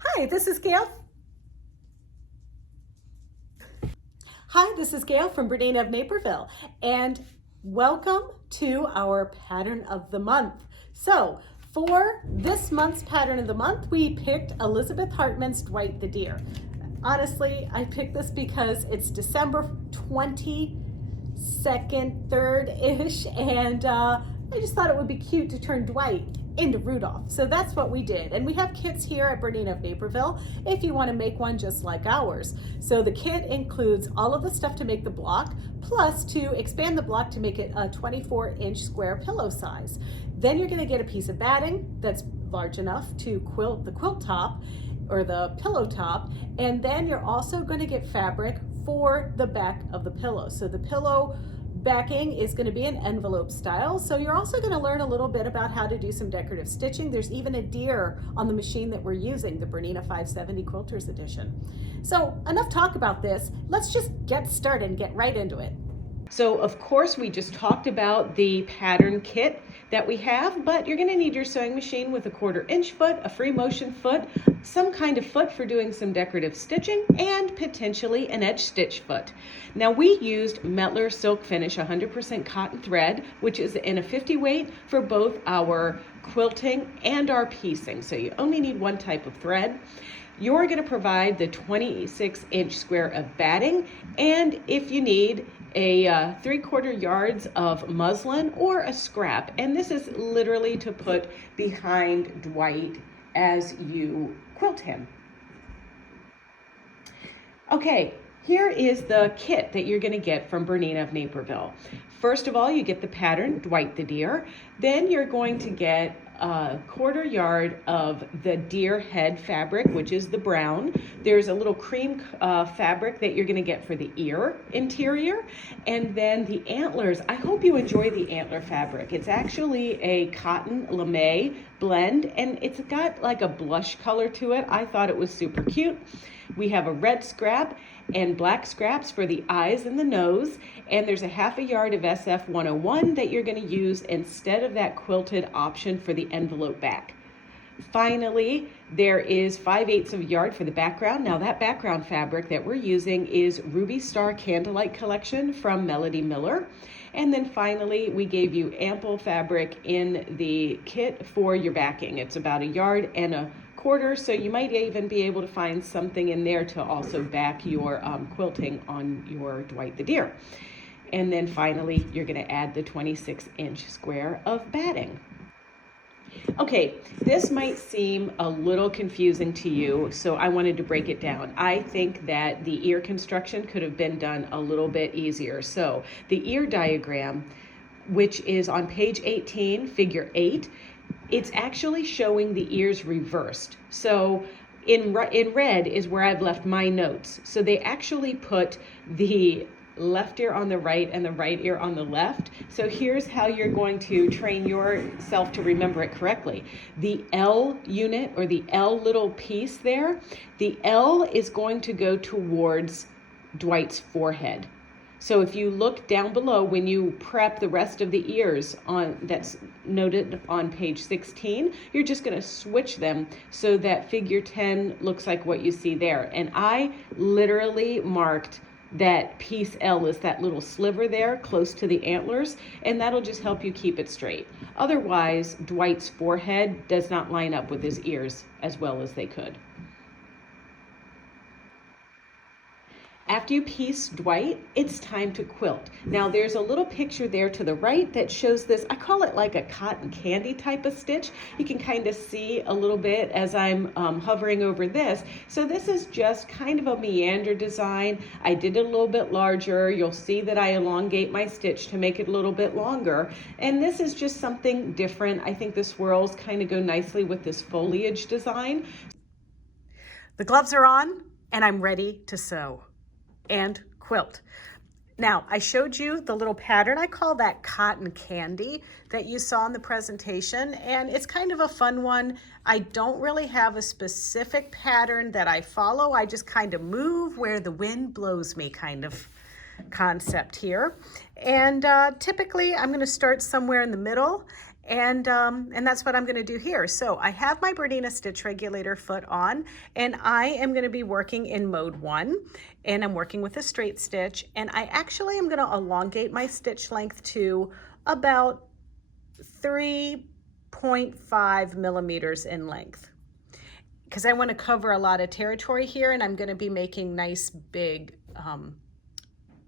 Hi, this is Gayle. Hi, this is Gayle from BERNINA of Naperville, and welcome to our pattern of the month. So, for this month's pattern of the month, we picked Elizabeth Hartman's Dwight the Deer. Honestly, I picked this because it's December 22nd, 3rd-ish, and I just thought it would be cute to turn Dwight into Rudolph. So that's what we did. And we have kits here at BERNINA of Naperville if you want to make one just like ours. So the kit includes all of the stuff to make the block, plus to expand the block to make it a 24-inch square pillow size. Then you're going to get a piece of batting that's large enough to quilt the quilt top or the pillow top, and then you're also going to get fabric for the back of the pillow. So the pillow backing is going to be an envelope style. So you're also going to learn a little bit about how to do some decorative stitching. There's even a deer on the machine that we're using, the BERNINA 570 Quilters Edition. So enough talk about this. Let's just get started and get right into it. So of course we just talked about the pattern kit that we have, but you're going to need your sewing machine with a 1/4-inch foot, a freemotion foot, some kind of foot for doing some decorative stitching, and potentially an edge stitch foot. Now we used Metler Silk Finish 100% cotton thread, which is in a 50 weight for both our quilting and our piecing. So you only need one type of thread. You're going to provide the 26-inch square of batting, and if you need a 3/4 yards of muslin or a scrap, and this is literally to put behind Dwight as you quilt him. Okay, here is the kit that you're going to get from BERNINA of Naperville. First of all, you get the pattern, Dwight the Deer. Then you're going to get a 1/4 yard of the deer head fabric, which is the brown. There's a little cream fabric that you're going to get for the ear interior. And then the antlers, I hope you enjoy the antler fabric. It's actually a cotton lame blend, and it's got like a blush color to it. I thought it was super cute. We have a red scrap and black scraps for the eyes and the nose, and there's a 1/2 yard of SF 101 that you're going to use instead of that quilted option for the envelope back. Finally, there is 5/8 of a yard for the background. Now that background fabric that we're using is Ruby Star Candlelight Collection from Melody Miller. And then finally, we gave you ample fabric in the kit for your backing. It's about 1.25 yards, so you might even be able to find something in there to also back your quilting on your Dwight the Deer. And then finally, you're going to add the 26-inch square of batting. Okay, this might seem a little confusing to you, so I wanted to break it down. I think that the ear construction could have been done a little bit easier. So the ear diagram, which is on page 18, figure 8, it's actually showing the ears reversed. So in red is where I've left my notes. So they actually put the left ear on the right and the right ear on the left. So here's how you're going to train yourself to remember it correctly. The L unit, or the L little piece there, the L is going to go towards Dwight's forehead. So if you look down below, when you prep the rest of the ears that's noted on page 16, you're just going to switch them so that figure 10 looks like what you see there. And I literally marked that piece L is that little sliver there close to the antlers, and that'll just help you keep it straight. Otherwise, Dwight's forehead does not line up with his ears as well as they could. After you piece Dwight, it's time to quilt. Now there's a little picture there to the right that shows this, I call it like a cotton candy type of stitch. You can kind of see a little bit as I'm hovering over this. So this is just kind of a meander design. I did it a little bit larger. You'll see that I elongate my stitch to make it a little bit longer. And this is just something different. I think the swirls kind of go nicely with this foliage design. The gloves are on and I'm ready to sew and quilt. Now, I showed you the little pattern. I call that cotton candy that you saw in the presentation, and it's kind of a fun one. I don't really have a specific pattern that I follow. I just kind of move where the wind blows me kind of concept here. And typically, I'm going to start somewhere in the middle And that's what I'm going to do here. So I have my Bernina stitch regulator foot on, and I am going to be working in mode 1, and I'm working with a straight stitch, and I actually am going to elongate my stitch length to about 3.5 millimeters in length, because I want to cover a lot of territory here, and I'm going to be making nice big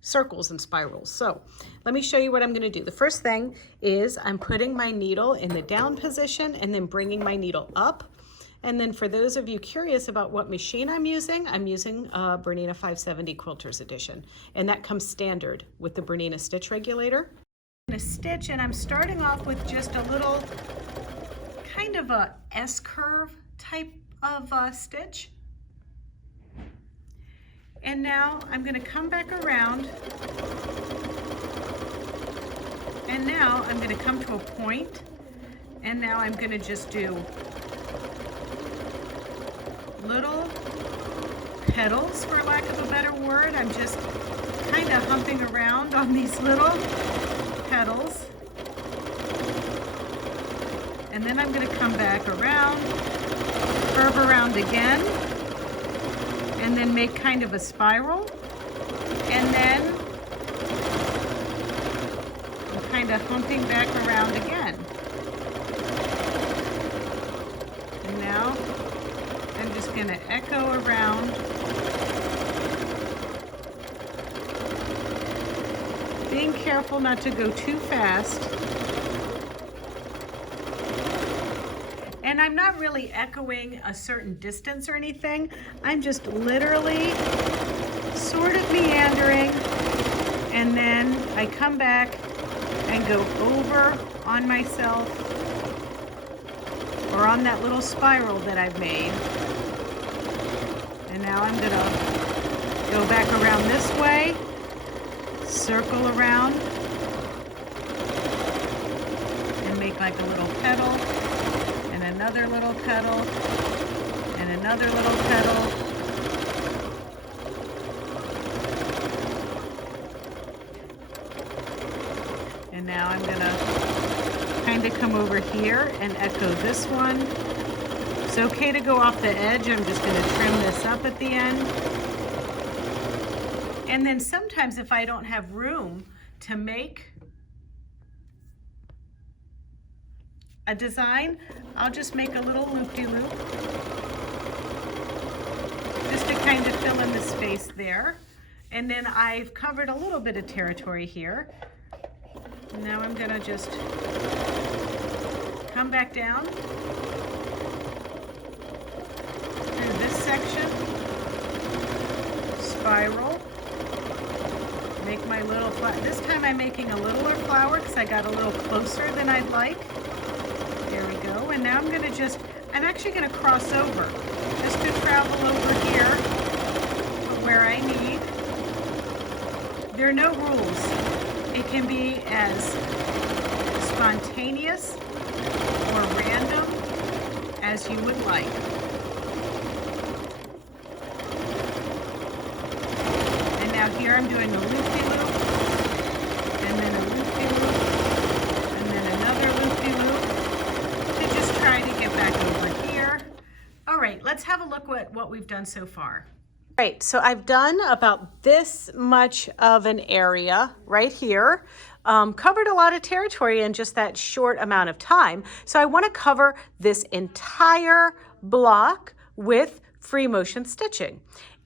circles and spirals. So let me show you what I'm going to do. The first thing is I'm putting my needle in the down position and then bringing my needle up. And then for those of you curious about what machine I'm using Bernina 570 Quilters Edition, and that comes standard with the Bernina stitch regulator. I'm going to stitch, and I'm starting off with just a little kind of a S-curve type of stitch. And now I'm going to come back around, and now I'm going to come to a point, and now I'm going to just do little petals, for lack of a better word. I'm just kind of humping around on these little petals, and then I'm going to come back around, curve around again, and then make kind of a spiral, and then I'm kind of humping back around again. And now I'm just going to echo around, being careful not to go too fast. And I'm not really echoing a certain distance or anything. I'm just literally sort of meandering, and then I come back and go over on myself or on that little spiral that I've made. And now I'm gonna go back around this way, circle around, and make like a little petal, another little petal, and another little petal. And now I'm gonna kind of come over here and echo this one. It's okay to go off the edge. I'm just gonna trim this up at the end. And then sometimes if I don't have room to make a design, I'll just make a little loop-de-loop just to kind of fill in the space there. And then I've covered a little bit of territory here. And now I'm gonna just come back down through this section, spiral, make my little flower. This time I'm making a littler flower because I got a little closer than I'd like. There we go. And now I'm actually going to cross over just to travel over here where I need. There are no rules. It can be as spontaneous or random as you would like. And now here I'm doing a loop-de-loop, and then a loop-de-loop, and then another loop-de-loop, to just try to get back over here. All right, let's have a look at what we've done so far. All right, so I've done about this much of an area right here. Covered a lot of territory in just that short amount of time. So I want to cover this entire block with free motion stitching.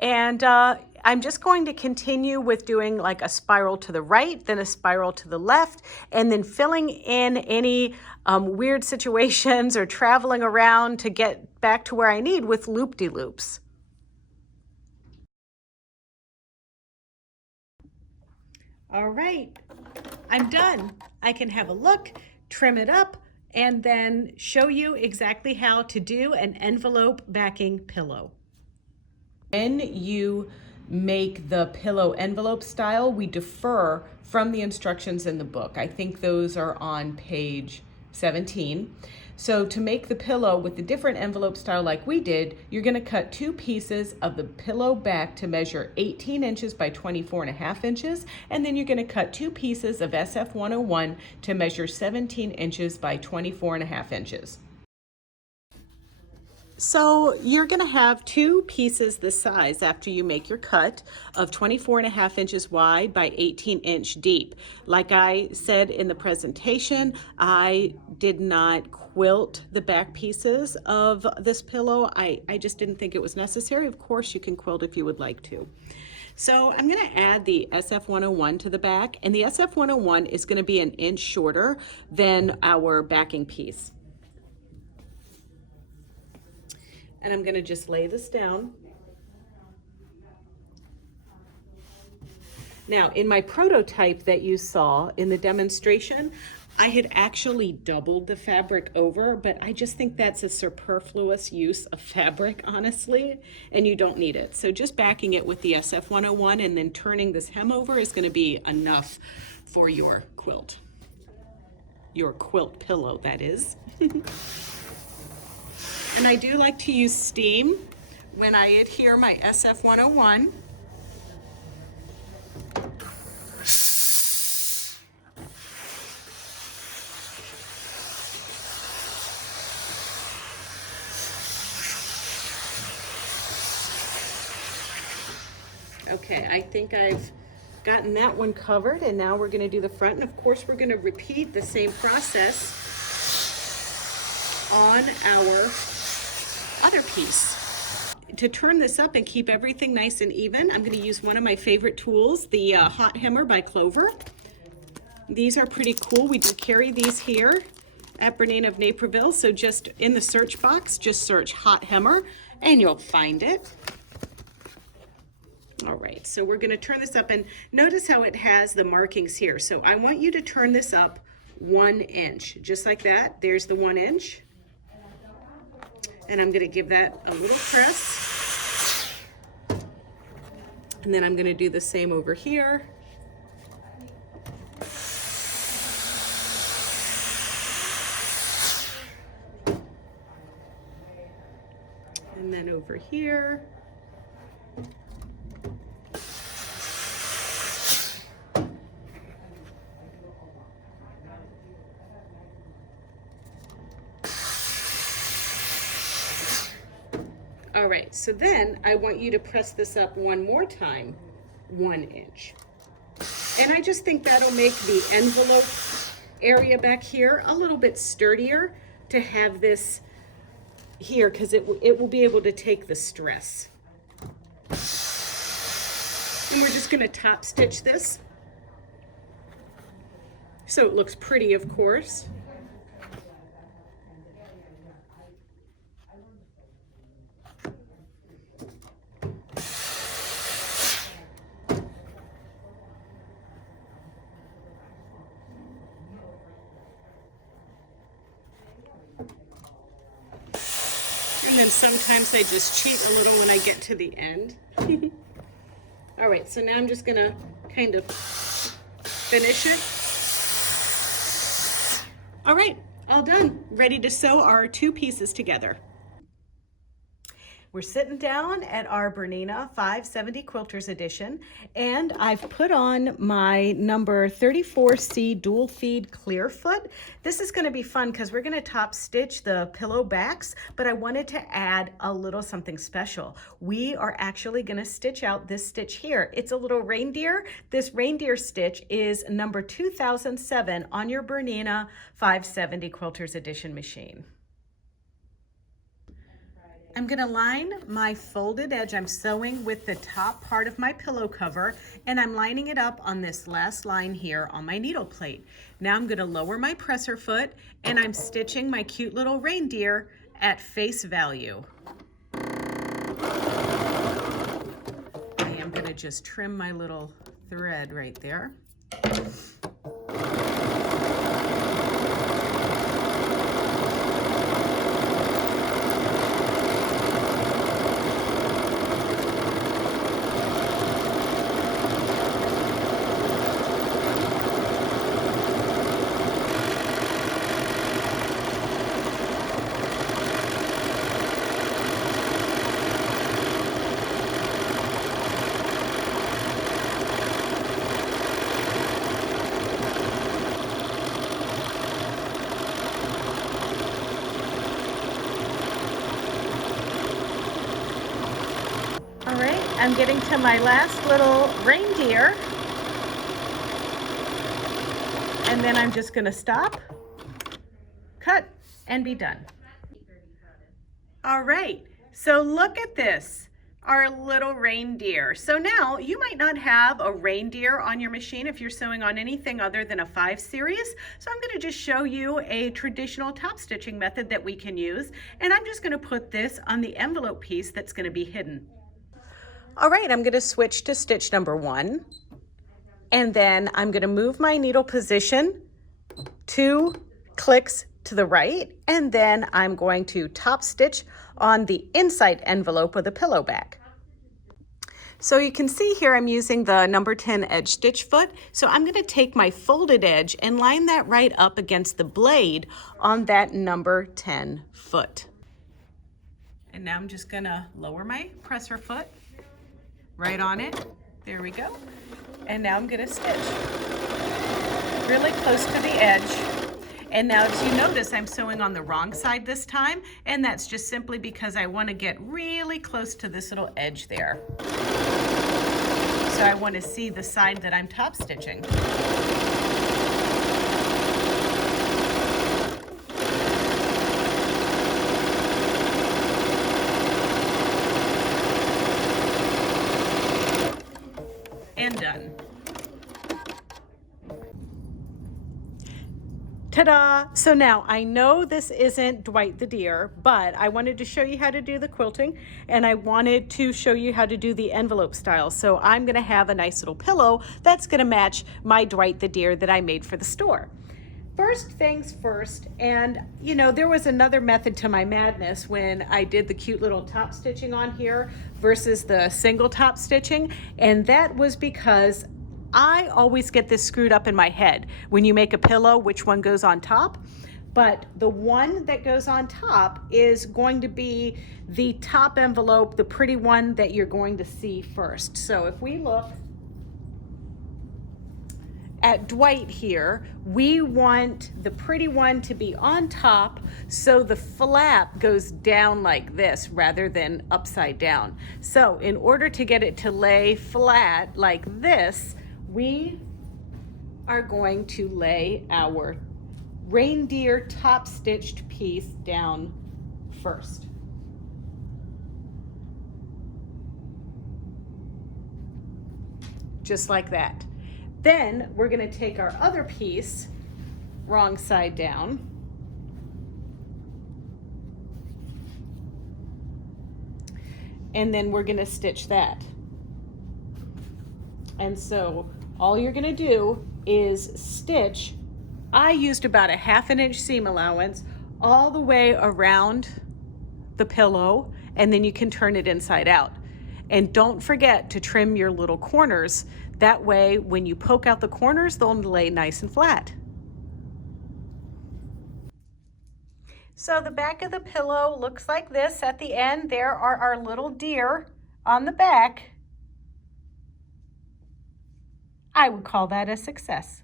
And I'm just going to continue with doing like a spiral to the right, then a spiral to the left, and then filling in any weird situations or traveling around to get back to where I need with loop-de-loops. All right, I'm done. I can have a look, trim it up, and then show you exactly how to do an envelope backing pillow. When you make the pillow envelope style, we defer from the instructions in the book. I think those are on page 17. So to make the pillow with the different envelope style like we did, you're going to cut 2 pieces of the pillow back to measure 18 inches by 24.5 inches, and then you're going to cut 2 pieces of SF 101 to measure 17 inches by 24.5 inches. So you're going to have 2 pieces this size after you make your cut of 24.5 inches wide by 18-inch deep. Like I said in the presentation, I did not quilt the back pieces of this pillow. I just didn't think it was necessary. Of course, you can quilt if you would like to. So I'm going to add the SF101 to the back, and the SF101 is going to be 1 inch shorter than our backing piece. And I'm going to just lay this down. Now, in my prototype that you saw in the demonstration, I had actually doubled the fabric over, but I just think that's a superfluous use of fabric, honestly, and you don't need it. So just backing it with the SF101 and then turning this hem over is going to be enough for your quilt. Your quilt pillow, that is. And I do like to use steam when I adhere my SF101. Okay, I think I've gotten that one covered, and now we're going to do the front. And of course, we're going to repeat the same process on our other piece. To turn this up and keep everything nice and even, I'm going to use one of my favorite tools, the Hot Hammer by Clover. These are pretty cool. We do carry these here at Bernina of Naperville, so just in the search box, just search Hot Hammer and you'll find it. All right, so we're going to turn this up, and notice how it has the markings here. So I want you to turn this up 1 inch, just like that. There's the 1 inch. And I'm going to give that a little press. And then I'm going to do the same over here. And then over here. All right, so then I want you to press this up one more time, 1 inch. And I just think that'll make the envelope area back here a little bit sturdier to have this here, because it will be able to take the stress. And we're just going to top stitch this so it looks pretty, of course. And then sometimes I just cheat a little when I get to the end. All right, so now I'm just gonna kind of finish it. All right, all done. Ready to sew our 2 pieces together. We're sitting down at our Bernina 570 Quilters Edition, and I've put on my number 34C dual feed clear foot. This is going to be fun because we're going to top stitch the pillow backs, but I wanted to add a little something special. We are actually going to stitch out this stitch here. It's a little reindeer. This reindeer stitch is number 2007 on your Bernina 570 Quilters Edition machine. I'm going to line my folded edge. I'm sewing with the top part of my pillow cover, and I'm lining it up on this last line here on my needle plate. Now I'm going to lower my presser foot, and I'm stitching my cute little reindeer at face value. I am going to just trim my little thread right there. I'm getting to my last little reindeer. And then I'm just gonna stop, cut, and be done. All right, so look at this, our little reindeer. So now you might not have a reindeer on your machine if you're sewing on anything other than a 5 series. So I'm gonna just show you a traditional top stitching method that we can use. And I'm just gonna put this on the envelope piece that's gonna be hidden. All right, I'm gonna switch to stitch number 1. And then I'm gonna move my needle position 2 clicks to the right, and then I'm going to top stitch on the inside envelope of the pillow back. So you can see here I'm using the number 10 edge stitch foot. So I'm going to take my folded edge and line that right up against the blade on that number 10 foot. And now I'm just going to lower my presser foot right on it. There we go. And now I'm going to stitch really close to the edge. And now as you notice, I'm sewing on the wrong side this time, and that's just simply because I want to get really close to this little edge there. So I want to see the side that I'm top stitching. And done. Ta-da! So now I know this isn't Dwight the Deer, but I wanted to show you how to do the quilting, and I wanted to show you how to do the envelope style. So I'm gonna have a nice little pillow that's gonna match my Dwight the Deer that I made for the store. First things first, and you know, there was another method to my madness when I did the cute little top stitching on here versus the single top stitching, and that was because I always get this screwed up in my head. When you make a pillow, which one goes on top? But the one that goes on top is going to be the top envelope, the pretty one that you're going to see first. So if we look at Dwight here, we want the pretty one to be on top, so the flap goes down like this rather than upside down. So in order to get it to lay flat like this, we are going to lay our reindeer top stitched piece down first. Just like that. Then we're going to take our other piece, wrong side down, and then we're going to stitch that. And so all you're going to do is stitch. I used about a 1/2 inch seam allowance all the way around the pillow, and then you can turn it inside out. And don't forget to trim your little corners. That way, when you poke out the corners, they'll lay nice and flat. So the back of the pillow looks like this. At the end, there are our little deer on the back. I would call that a success.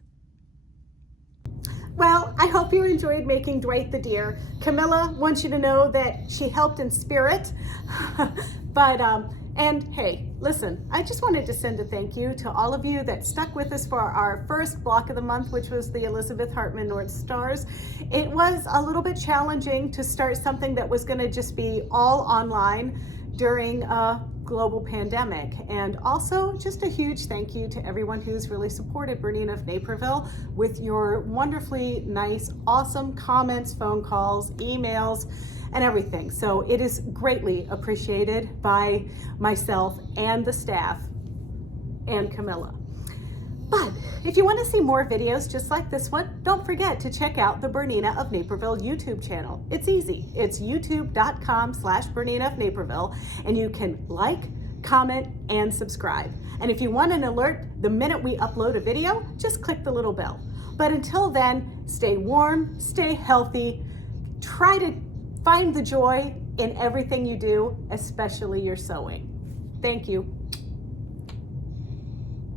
Well, I hope you enjoyed making Dwight the Deer. Camilla wants you to know that she helped in spirit. And hey, listen, I just wanted to send a thank you to all of you that stuck with us for our first block of the month, which was the Elizabeth Hartman North Stars. It was a little bit challenging to start something that was gonna just be all online during a global pandemic. And also just a huge thank you to everyone who's really supported BERNINA of Naperville with your wonderfully nice, awesome comments, phone calls, emails, and everything. So it is greatly appreciated by myself and the staff and Camilla. But if you want to see more videos just like this one, don't forget to check out the BERNINA of Naperville YouTube channel. It's easy. It's youtube.com/BERNINA of Naperville, and you can like, comment, and subscribe. And if you want an alert the minute we upload a video, just click the little bell. But until then, stay warm, stay healthy, try to find the joy in everything you do, especially your sewing. Thank you.